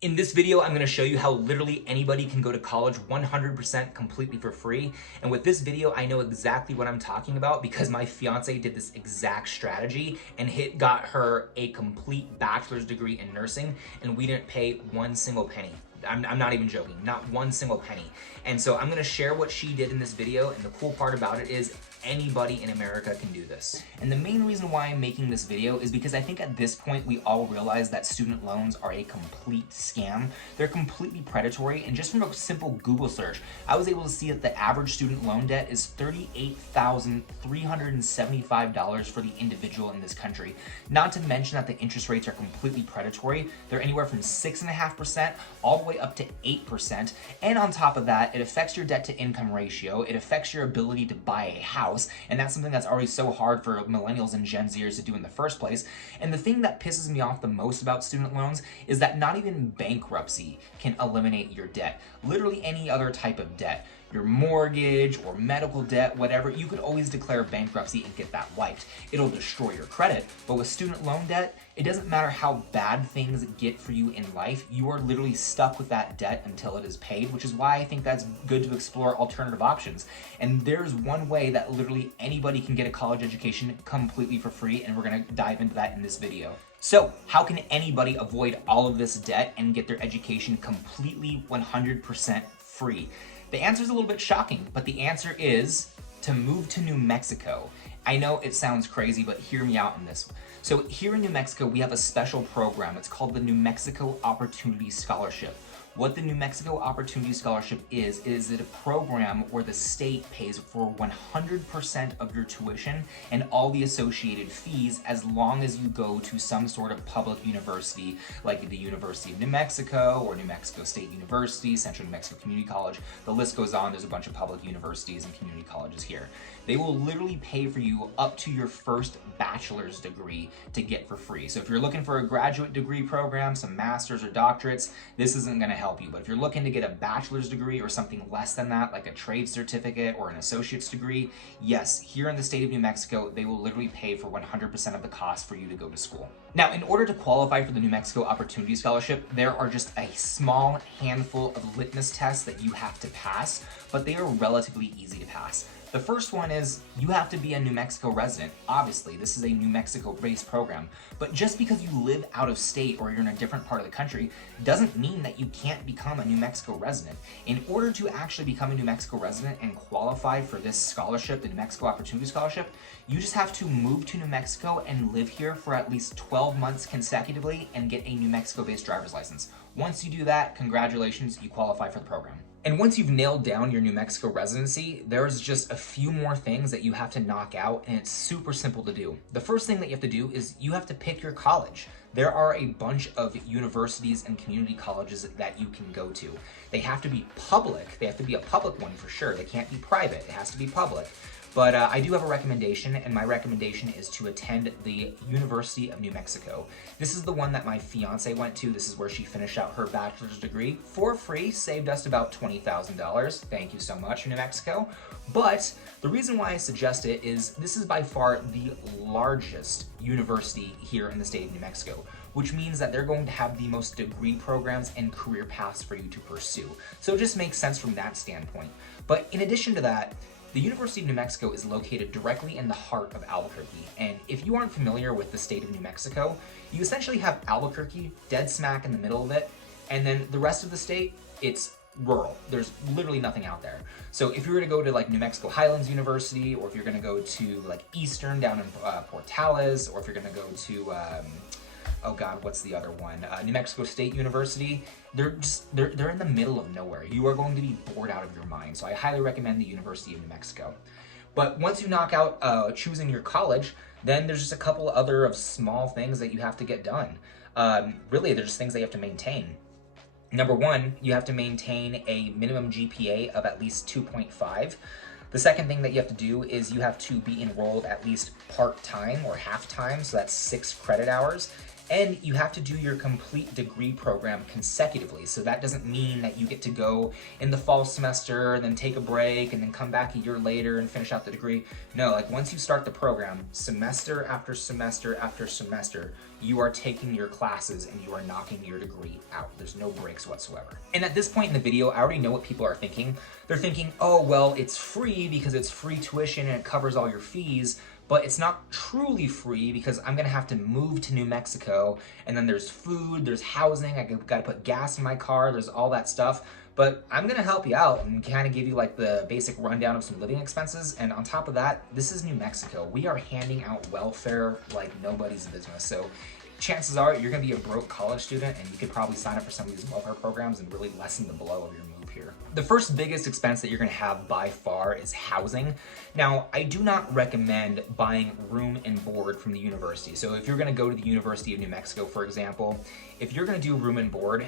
In this video, I'm gonna show you how literally anybody can go to college 100% completely for free. And with this video, I know exactly what I'm talking about because my fiance did this exact strategy and got her a complete bachelor's degree in nursing, and we didn't pay one single penny. I'm not even joking, not one single penny. And so I'm gonna share what she did in this video, and the cool part about it is anybody in America can do this. And the main reason why I'm making this video is because I think at this point we all realize that student loans are a complete scam. They're completely predatory, and just from a simple Google search, I was able to see that the average student loan debt is $38,375 for the individual in this country. Not to mention that the interest rates are completely predatory. They're anywhere from 6.5% all the way up to 8%. And on top of that, it affects your debt to income ratio. It affects your ability to buy a house. And that's something that's already so hard for millennials and Gen Zers to do in the first place. And the thing that pisses me off the most about student loans is that not even bankruptcy can eliminate your debt. Literally any other type of debt, your mortgage or medical debt, whatever, you could always declare bankruptcy and get that wiped. It'll destroy your credit, but with student loan debt, it doesn't matter how bad things get for you in life, you are literally stuck with that debt until it is paid, which is why I think that's good to explore alternative options. And there's one way that literally anybody can get a college education completely for free, and we're gonna dive into that in this video. So, how can anybody avoid all of this debt and get their education completely 100% free? The answer is a little bit shocking, but the answer is to move to New Mexico. I know it sounds crazy, but hear me out in this. So here in New Mexico, we have a special program. It's called the New Mexico Opportunity Scholarship. What the New Mexico Opportunity Scholarship is it a program where the state pays for 100% of your tuition and all the associated fees as long as you go to some sort of public university like the University of New Mexico or New Mexico State University, Central New Mexico Community College. The list goes on. There's a bunch of public universities and community colleges here. They will literally pay for you up to your first bachelor's degree to get for free. So if you're looking for a graduate degree program, some masters or doctorates, this isn't going to help you. But if you're looking to get a bachelor's degree or something less than that, like a trade certificate or an associate's degree, yes, here in the state of New Mexico, they will literally pay for 100% of the cost for you to go to school. Now, in order to qualify for the New Mexico Opportunity Scholarship, there are just a small handful of litmus tests that you have to pass, but they are relatively easy to pass. The first one is you have to be a New Mexico resident. Obviously, this is a New Mexico-based program, but just because you live out of state or you're in a different part of the country doesn't mean that you can't become a New Mexico resident. In order to actually become a New Mexico resident and qualify for this scholarship, the New Mexico Opportunity Scholarship, you just have to move to New Mexico and live here for at least 12 months consecutively and get a New Mexico-based driver's license. Once you do that, congratulations, you qualify for the program. And once you've nailed down your New Mexico residency, there's just a few more things that you have to knock out, and it's super simple to do. The first thing that you have to do is you have to pick your college. There are a bunch of universities and community colleges that you can go to. They have to be public. They have to be a public one for sure. They can't be private. It has to be public. But I do have a recommendation, and my recommendation is to attend the University of New Mexico. This is the one that my fiance went to. This is where she finished out her bachelor's degree for free, saved us about $20,000. Thank you so much, New Mexico. But the reason why I suggest it is this is by far the largest university here in the state of New Mexico, which means that they're going to have the most degree programs and career paths for you to pursue. So it just makes sense from that standpoint. But in addition to that, the University of New Mexico is located directly in the heart of Albuquerque, and if you aren't familiar with the state of New Mexico, you essentially have Albuquerque dead smack in the middle of it, and then the rest of the state, it's rural. There's literally nothing out there. So if you were to go to like New Mexico Highlands University, or if you're gonna go to like Eastern down in Portales, or if you're gonna go to oh God, what's the other one? New Mexico State University. They're in the middle of nowhere. You are going to be bored out of your mind. So I highly recommend the University of New Mexico. But once you knock out choosing your college, then there's just a couple other of small things that you have to get done. Really, there's things that you have to maintain. Number one, you have to maintain a minimum GPA of at least 2.5. The second thing that you have to do is you have to be enrolled at least part-time or half-time, so that's 6 credit hours. And you have to do your complete degree program consecutively. So that doesn't mean that you get to go in the fall semester and then take a break and then come back a year later and finish out the degree. No, like once you start the program, semester after semester after semester, you are taking your classes and you are knocking your degree out. There's no breaks whatsoever. And at this point in the video, I already know what people are thinking. They're thinking, oh, well, it's free because it's free tuition and it covers all your fees. But it's not truly free because I'm gonna have to move to New Mexico, and then there's food, there's housing, I gotta put gas in my car, there's all that stuff. But I'm gonna help you out and kind of give you like the basic rundown of some living expenses. And on top of that, this is New Mexico. We are handing out welfare like nobody's business. So chances are you're gonna be a broke college student and you could probably sign up for some of these welfare programs and really lessen the blow of your move here. The first biggest expense that you're gonna have by far is housing. Now, I do not recommend buying room and board from the university. So if you're gonna go to the University of New Mexico, for example, if you're gonna do room and board,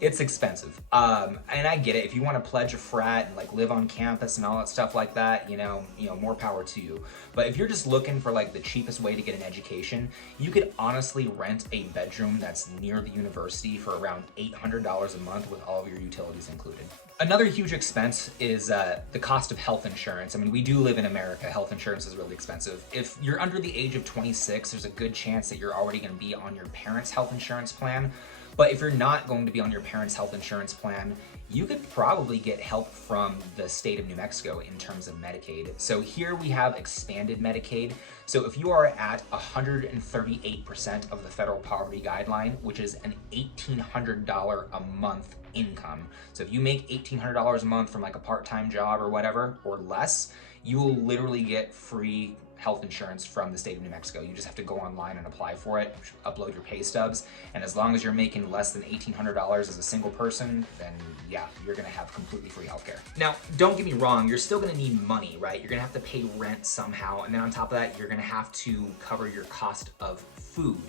it's expensive. And I get it. If you want to pledge a frat and like live on campus and all that stuff like that, you know, more power to you. But if you're just looking for like the cheapest way to get an education, you could honestly rent a bedroom that's near the university for around $800 a month with all of your utilities included. Another huge expense is the cost of health insurance. I mean, we do live in America. Health insurance is really expensive. If you're under the age of 26, there's a good chance that you're already going to be on your parents' health insurance plan. But if you're not going to be on your parents' health insurance plan, you could probably get help from the state of New Mexico in terms of Medicaid. So here we have expanded Medicaid. So if you are at 138% of the federal poverty guideline, which is an $1,800 a month income. So if you make $1,800 a month from like a part-time job or whatever, or less, you will literally get free health insurance from the state of New Mexico. You just have to go online and apply for it, upload your pay stubs, and as long as you're making less than $1,800 as a single person, then yeah, you're gonna have completely free healthcare. Now, don't get me wrong, you're still gonna need money, right? You're gonna have to pay rent somehow, and then on top of that, you're gonna have to cover your cost of food.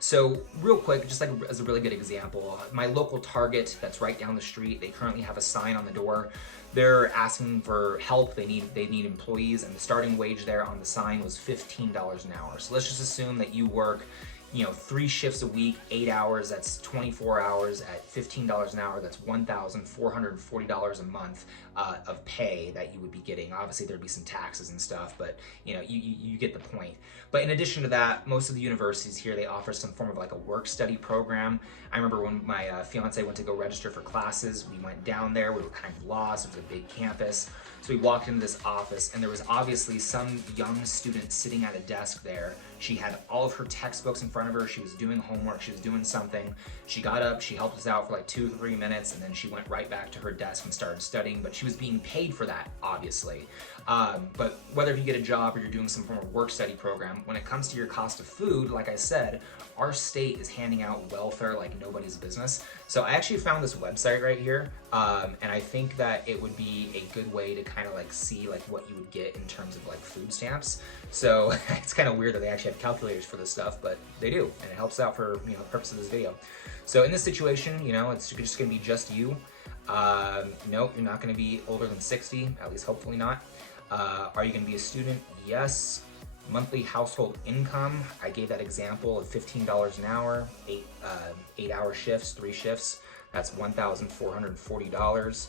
So real quick, just like as a really good example, my local Target that's right down the street, they currently have a sign on the door. They're asking for help, they need employees, and the starting wage there on the sign was $15 an hour. So let's just assume that you work 3 shifts a week, 8 hours, that's 24 hours at $15 an hour, that's $1,440 a month of pay that you would be getting. Obviously there'd be some taxes and stuff, but you get the point. But in addition to that, most of the universities here, they offer some form of like a work-study program. I remember when my fiance went to go register for classes, we went down there, we were kind of lost, it was a big campus. So we walked into this office and there was obviously some young student sitting at a desk there. She had all of her textbooks in front of her, she was doing homework, she was doing something. She got up, she helped us out for like 2 to 3 minutes, and then she went right back to her desk and started studying, but she was being paid for that, obviously. But whether you get a job or you're doing some form of work-study program, when it comes to your cost of food, like I said, our state is handing out welfare like nobody's business. So I actually found this website right here, and I think that it would be a good way to kind of like see like what you would get in terms of like food stamps. So it's kind of weird that they actually have calculators for this stuff, but they do, and it helps out for the purpose of this video. So in this situation, it's just gonna be just you. Nope, you're not gonna be older than 60, at least hopefully not. Are you gonna be a student? Yes. Monthly household income, I gave that example of $15 an hour, 8-hour shifts, 3 shifts, that's $1,440.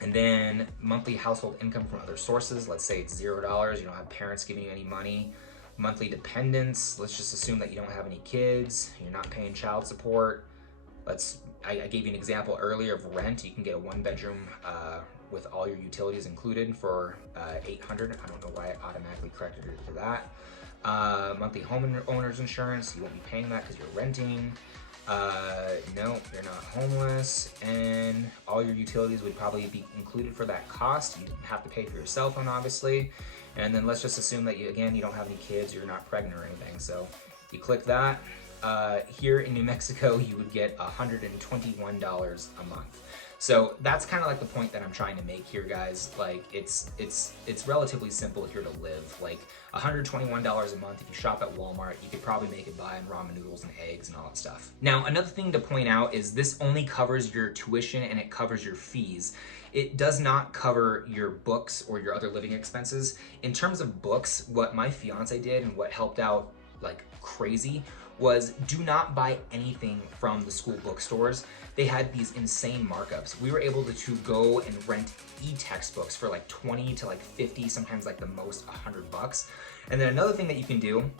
And then monthly household income from other sources, let's say it's $0, you don't have parents giving you any money. Monthly dependents, let's just assume that you don't have any kids, you're not paying child support. I gave you an example earlier of rent. You can get a 1-bedroom with all your utilities included for $800. I don't know why I automatically corrected it to that. Monthly homeowner's insurance, you won't be paying that because you're renting. No, you're not homeless, and all your utilities would probably be included for that cost. You have to pay for your cell phone, obviously. And then let's just assume that you don't have any kids, you're not pregnant or anything. So you click that. Here in New Mexico, you would get $121 a month. So that's kind of like the point that I'm trying to make here, guys. Like it's relatively simple here to live. Like $121 a month, if you shop at Walmart, you could probably make it buying ramen noodles and eggs and all that stuff. Now, another thing to point out is this only covers your tuition and it covers your fees. It does not cover your books or your other living expenses. In terms of books, what my fiance did and what helped out like crazy was do not buy anything from the school bookstores. They had these insane markups. We were able to go and rent e-textbooks for like 20 to like 50, sometimes like the most $100. And then another thing that you can do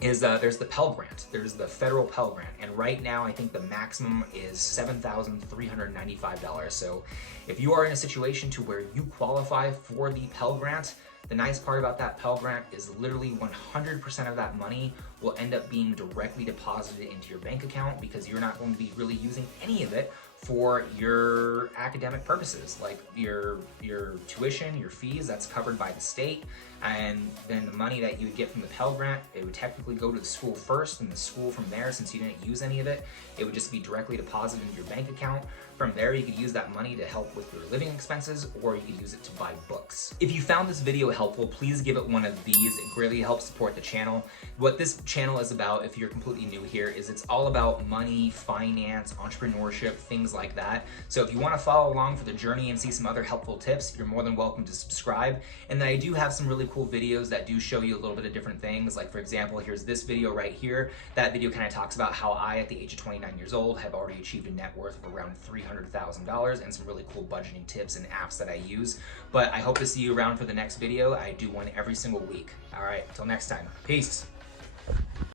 is there's the Pell Grant. There's the federal Pell Grant. And right now, I think the maximum is $7,395. So if you are in a situation to where you qualify for the Pell Grant, the nice part about that Pell Grant is literally 100% of that money will end up being directly deposited into your bank account because you're not going to be really using any of it for your academic purposes, like your tuition, your fees, that's covered by the state. And then the money that you would get from the Pell Grant, it would technically go to the school first, and the school from there, since you didn't use any of it, it would just be directly deposited into your bank account. From there, you could use that money to help with your living expenses, or you could use it to buy books. If you found this video helpful, please give it one of these. It greatly helps support the channel. What this channel is about, if you're completely new here, is it's all about money, finance, entrepreneurship, things like that. So if you want to follow along for the journey and see some other helpful tips, you're more than welcome to subscribe. And then I do have some really cool videos that do show you a little bit of different things. Like for example, here's this video right here. That video kind of talks about how I, at the age of 29 years old, have already achieved a net worth of around $300,000 and some really cool budgeting tips and apps that I use. But I hope to see you around for the next video. I do one every single week. All right, until next time, peace.